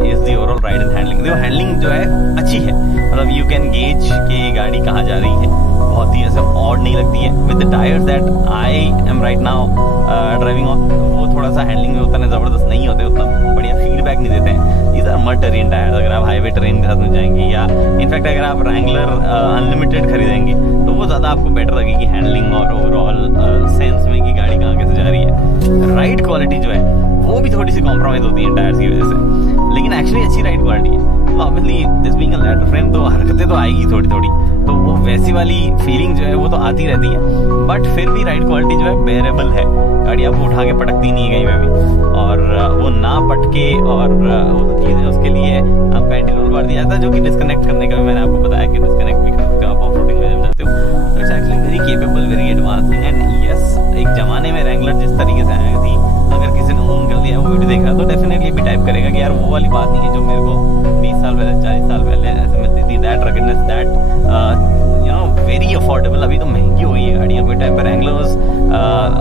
is the overall ride and handling. देखो हैंडलिंग जो है अच्छी है, मतलब यू कैन गेज कि गाड़ी कहाँ जा रही है, बहुत ही ऐसे ऑड नहीं लगती है। With the tyres that I am right now driving on, वो थोड़ा सा हैंडलिंग में उतना ज़बरदस्त नहीं होते, उतना बढ़िया फीडबैक नहीं देते हैं। These are mud terrain tyres. अगर आप हाईवे टेरेन के साथ में जाएंगे या इनफैक्ट अगर आप रैंगलर अनलिमिटेड खरीदेंगे तो वो ज़्यादा आपको बेटर लगेगी हैंडलिंग और ओवरऑल सेंस में कि गाड़ी कहाँ कैसे जा रही है। राइड क्वालिटी जो है वो भी थोड़ी सी कॉम्प्रोमाइज़ होती है टायर्स की वजह से, लेकिन एक्चुअली अच्छी राइड क्वालिटी है। तो obviously this being a ladder frame तो हरकतें तो आएगी थोड़ी थोड़ी, तो वो वैसी वाली फीलिंग जो है वो तो आती रहती है, बट फिर भी राइड क्वालिटी जो है बेरेबल है। गाड़ी आपको उठा के पटकती नहीं है कहीं पे भी, और वो ना पटके और वो तो चीज़ है उसके लिए आपका एंटी रोल बार दिया जाता है, जो कि डिस्कनेक्ट करने का भी मैंने आपको बताया कि डिस्कनेक्ट भी कर सकते हो आप ऑफ रोडिंग में जब जाते हो। तो it's actually very capable, very advance thing. And yes, एक ज़माने में रैंगलर जिस तरीके से आई थी, अगर किसी ने ओन कर दिया वो वीडियो देख रहा तो डेफिनेटली भी टाइप करेगा कि यार वो वाली बात नहीं है जो मेरे को 20 साल पहले 40 साल पहले ऐसे मिलती थी। That ruggedness, that you know very affordable. अभी तो महंगी हो गई है गाड़ियाँ, कोई टाइम पर रैंगलर्स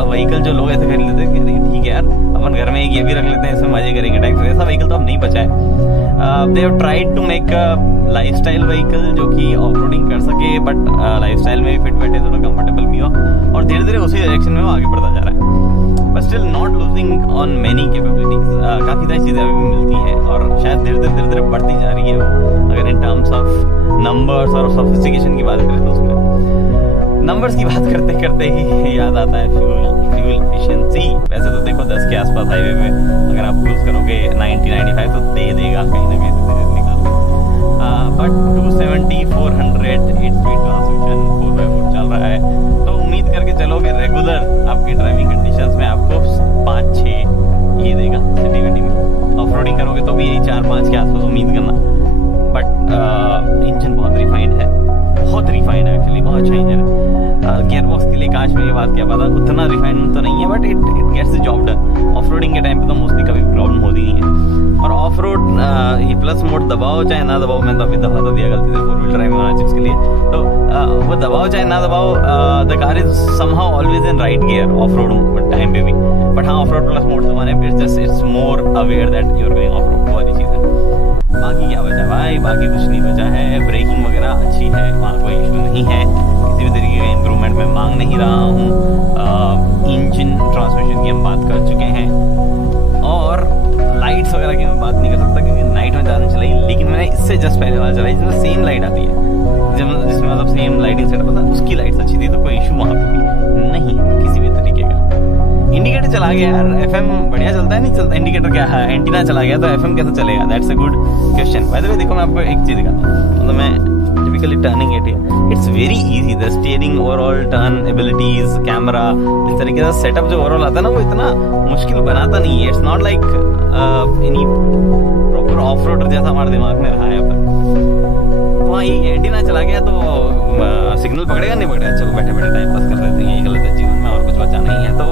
व्हीकल जो लोग ऐसे खरीद लेते हैं, ठीक है यार अपन घर में एक ये भी रख लेते हैं, इसमें मजे करेंगे टैक्स, ऐसा व्हीकल तो अब नहीं बचा है। They have tried to make a lifestyle vehicle जो कि ऑफ रोडिंग कर सके, बट लाइफस्टाइल में भी फिट बैठे, थोड़ा कंफर्टेबल भी हो, और धीरे धीरे उसी डायरेक्शन में वो आगे बढ़ता जा रहा है। But still not losing on many capabilities. काफ़ी सारी चीज़ें अभी भी मिलती हैं और शायद धीरे धीरे बढ़ती जा रही है वो। अगर इन टर्म्स ऑफ नंबर्स और सोफिस्टिकेशन की बात करें तो उसमें नंबर्स की बात करते करते ही याद आता है फ्यूल एफिशिएंसी। वैसे तो देखो 10 के आसपास हाईवे में अगर आप क्रूज करोगे 90-95 तो दे देगा कहीं ना कहीं से निकाल, बट 270, 400 8 स्पीड ट्रांसमिशन 4x4 चल रहा है, तो उम्मीद करके चलो कि रेगुलर आपकी ड्राइविंग कंडीशंस में आपको 5-6 ये देगा। सिटी विटी में ऑफ रोडिंग करोगे तो भी यही 4-5 के आसपास उम्मीद करना। बट इंजन बहुत रिफाइंड है, बहुत रिफाइंड है एक्चुअली, बहुत अच्छा इंजन है। गियर बॉक्स के लिए काश में ये बात क्या पता, उतना रिफाइनमेंट तो नहीं है, but it gets the job done. Off roading के टाइम पे तो मोस्टली कभी प्रॉब्लम होती नहीं है। और ऑफ रोड ये प्लस मोड दबाओ चाहे ना दबाओ, मैं तो अभी दबा तो दिया गलती से 4 व्हील ड्राइव वाला चिप्स के लिए, तो वो दबाओ चाहे ना दबाओ, the car is somehow always in right gear of road time पे भी। बट हाँ, ऑफ रोड प्लस मोड दबाने पे it's more aware that you are going off road, वो वाली चीज़ है। बाकी क्या बचा भाई, बाकी कुछ नहीं बचा है। ब्रेकिंग वगैरह अच्छी है, वहाँ कोई इशू नहीं है, किसी भी तरीके का इम्प्रूवमेंट मैं मांग नहीं रहा हूँ। इंजन ट्रांसमिशन की हम बात कर चुके हैं, और लाइट्स वगैरह की मैं बात नहीं कर सकता क्योंकि नाइट में ज़्यादा चलाई। लेकिन मैंने इससे जस्ट पहले वाला चलाई जिसमें सेम लाइट आती है, जिसमें मतलब सेम लाइटिंग सेटअप होता है, उसकी लाइट्स अच्छी थी, तो कोई इशू वहाँ पे भी नहीं किसी भी तरीके का। इंडिकेटर चला गया यार, एफएम बढ़िया चलता है नहीं चलता? इंडिकेटर क्या है, एंटीना चला गया तो एफएम कैसे चलेगा? That's a good question. Bye the वे देखो मैं आपको एक चीज़ दिखाता हूँ, मतलब मैं typically turning it, it's very easy. The steering overall turn abilities, camera, इस तरीके का सेटअप जो ओवरऑल आता है ना, वो इतना मुश्किल बनाता नहीं है। It's not like any proper off roader जैसा हमारे दिमाग में रहा है अब तक। तो हाँ, ये एंटीना चला गया तो सिग्नल पकड़ेगा नहीं पकड़ेगा, चलो बैठे बैठे टाइम पास कर लेते हैं, यही गलत है जीवन में, और कुछ बचा नहीं है। तो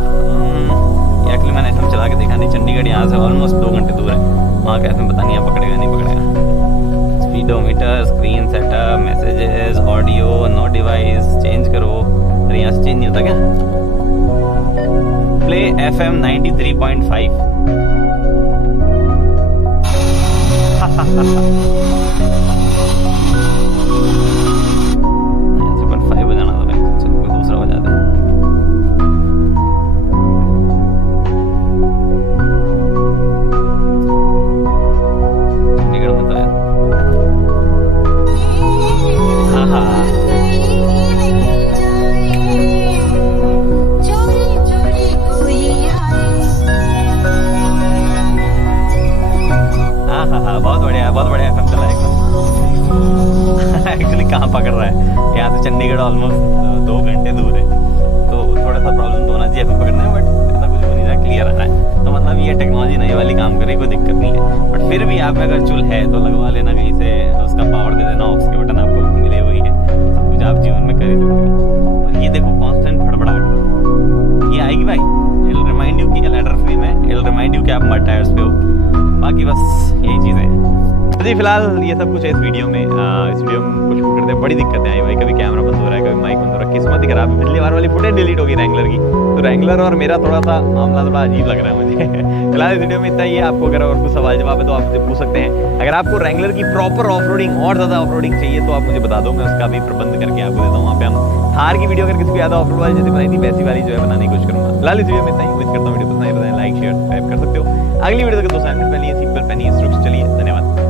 एक्चुअली मैंने एफएम चला के देखा नहीं, चंडीगढ़ यहाँ से ऑलमोस्ट 2 घंटे दूर है, वहाँ का एफएम पता नहीं है पकड़ेगा नहीं पकड़ेगा। Speedometer, screen setup, messages, audio, no device, change करो। अरे यहाँ से चेंज नहीं होता क्या? Play FM 93.5। 93.5 बजाना था भाई, चलो कोई दूसरा बजा दे। चंडीगढ़ में तो है। हाँ हाँ हाँ, बहुत बढ़िया, बहुत बढ़िया एफएम चला है। एक्चुअली कहाँ पकड़ रहा है, यहाँ से चंडीगढ़ ऑलमोस्ट 2 घंटे दूर है, तो थोड़ा सा प्रॉब्लम तो होना चाहिए एफएम पकड़ने में, बट ऐसा कुछ हो नहीं रहा, क्लियर आ रहा है। तो मतलब ये टेक्नोलॉजी नई वाली काम कर रही, कोई दिक्कत नहीं है। बट फिर भी आप में अगर चुल है तो लगवा लेना कहीं से, उसका पावर दे देना, ऑक्स के बटन आपको मिले हुए हैं, सब कुछ आप जीवन में कर ही सकते हो। और ये देखो कांस्टेंट फड़फड़ाहट ये आएगी भाई, इट विल रिमाइंड यू कि लैडर फ्री में, इट विल रिमाइंड यू कि आप मड टायर्स पे हो। बाकी बस यही चीज़ें हैं जी। फिलहाल ये सब कुछ है इस वीडियो में। इस वीडियो में कुछ करते हैं, बड़ी दिक्कतें आई भाई, कभी कैमरा बंद हो रहा है, कभी माइक बंद हो रहा है, किस्मत ही खराब है। पिछली बार वाली फुटेज डिलीट होगी रैंगलर की, तो रैंगलर और मेरा थोड़ा सा मामला थोड़ा अजीब लग रहा है मुझे। फिलहाल इस वीडियो में इतना ही है। आपको अगर और कुछ सवाल जवाब है तो आप मुझे पूछ सकते हैं। अगर आपको रैंगलर की प्रॉपर ऑफ रोडिंग और ज़्यादा ऑफ रोडिंग चाहिए तो आप मुझे बता दो, मैं उसका भी प्रबंध करके आपको देता हूँ। वहाँ पे हम थार की वीडियो अगर किसी को याद ऑफ रोड वाली जैसे बनाई थी वैसी वाली जो है बनाने की कोशिश करूँगा। फिलहाल इस वीडियो में इतना ही। उम्मीद करता हूँ वीडियो पसंद आए, बताएं, लाइक शेयर सब्सक्राइब कर सकते हो। अगली वीडियो तक दोस्तों पहले सीट बेल्ट पहनिए, सुरक्षित चलिए। धन्यवाद।